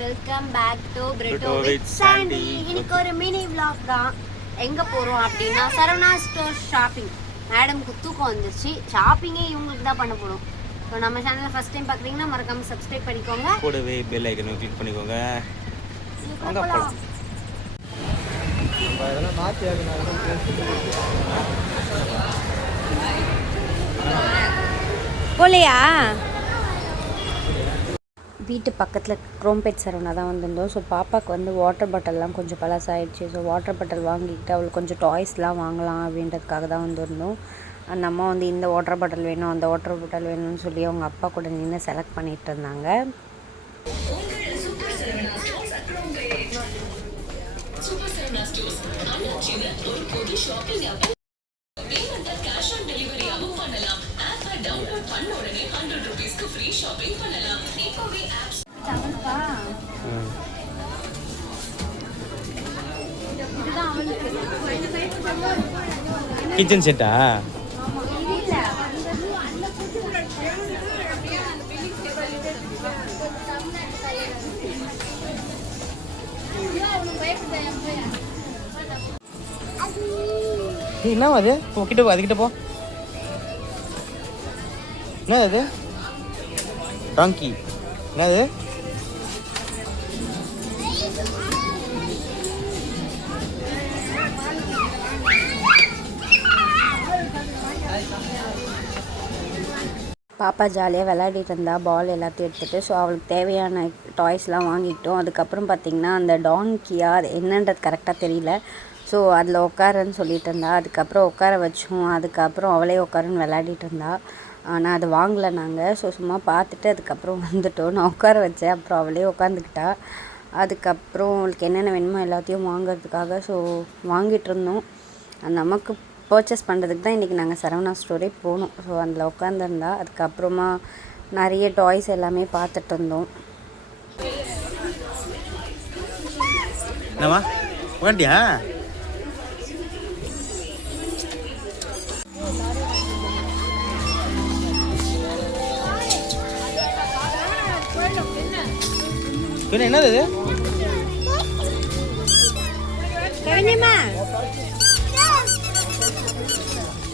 Welcome back to Brito with Sandy. இன்னைக்கு ஒரு mini vlog தான். எங்கே போகிறோம் அப்படின்னா சரவணா ஸ்டோர் ஷாப்பிங். மேடம்க்கு தூக்கம் வந்துருச்சு. ஷாப்பிங்கே இவங்களுக்கு தான் பண்ண போகிறோம். ஸோ நம்ம சேனலை ஃபஸ்ட் டைம் பார்க்குறீங்கன்னா மறக்காமல் சப்ஸ்கிரைப் பண்ணிக்கோங்க. கூடவே பெல் ஐக்கனை கிளிக் பண்ணிக்கோங்க. வாங்க போலாம். போலையா? வீட்டு பக்கத்தில் குரோம்பேட் சரவணா தான் வந்திருந்தோம். ஸோ பாப்பாவுக்கு வந்து வாட்டர் பாட்டில்லாம் கொஞ்சம் பழசாயிடுச்சு. ஸோ வாட்டர் பாட்டில் வாங்கிக்கிட்டு அவளுக்கு கொஞ்சம் டாய்ஸ்லாம் வாங்கலாம் அப்படின்றதுக்காக தான் வந்திருந்தோம். அந்த அம்மா வந்து இந்த வாட்டர் பாட்டில் வேணும் அந்த வாட்டர் பாட்டில் வேணும்னு சொல்லி அவங்க அப்பா கூட நின்று செலக்ட் பண்ணிகிட்டு இருந்தாங்க. கிச்சன் செட்டா? என்ன அது? கிட்ட போ, அதுக்கிட்ட போ. என்ன அது? டாங்கி. என்னது? பாப்பா ஜாலியாக விளையாடிட்டு இருந்தா பால் எல்லாத்தையும் எடுத்துகிட்டு. ஸோ அவளுக்கு தேவையான டாய்ஸ்லாம் வாங்கிக்கிட்டோம். அதுக்கப்புறம் பார்த்திங்கன்னா அந்த டாங்கியா அது என்னன்றது கரெக்டாக தெரியல. ஸோ அதில் உட்காரன்னு சொல்லிட்டு இருந்தா. அதுக்கப்புறம் உட்கார வச்சோம். அதுக்கப்புறம் அவளே உட்காருன்னு விளையாடிட்டு இருந்தா. ஆனால் அது வாங்கலை நாங்கள். ஸோ சும்மா பார்த்துட்டு அதுக்கப்புறம் வந்துட்டோம். நான் உட்கார வச்சேன். அப்புறம் அவளே உட்காந்துக்கிட்டா. அதுக்கப்புறம் அவளுக்கு என்னென்ன வேணுமோ எல்லாத்தையும் வாங்கிறதுக்காக ஸோ வாங்கிட்டு இருந்தோம். அந்த அம்மாவுக்கு பர்ச்சேஸ் பண்ணுறதுக்கு தான் இன்றைக்கி நாங்கள் சரவணா ஸ்டோரே போனோம். ஸோ அதில் உட்காந்துருந்தா. அதுக்கப்புறமா நிறைய டாய்ஸ் எல்லாமே பார்த்துட்டு இருந்தோம். என்னம்மா வேண்டியா? என்னது இது?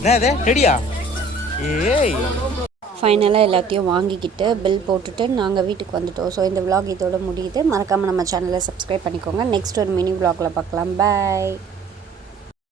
என்னது ரெடியா? ஏய் ஃபைனலாக எல்லாத்தையும் வாங்கிக்கிட்டு பில் போட்டுட்டு நாங்கள் வீட்டுக்கு வந்துட்டோம். ஸோ இந்த vlog இதோட முடியுது. மறக்காமல் நம்ம சேனலை சப்ஸ்கிரைப் பண்ணிக்கோங்க. நெக்ஸ்ட் ஒரு மினி vlogல பார்க்கலாம். பாய்.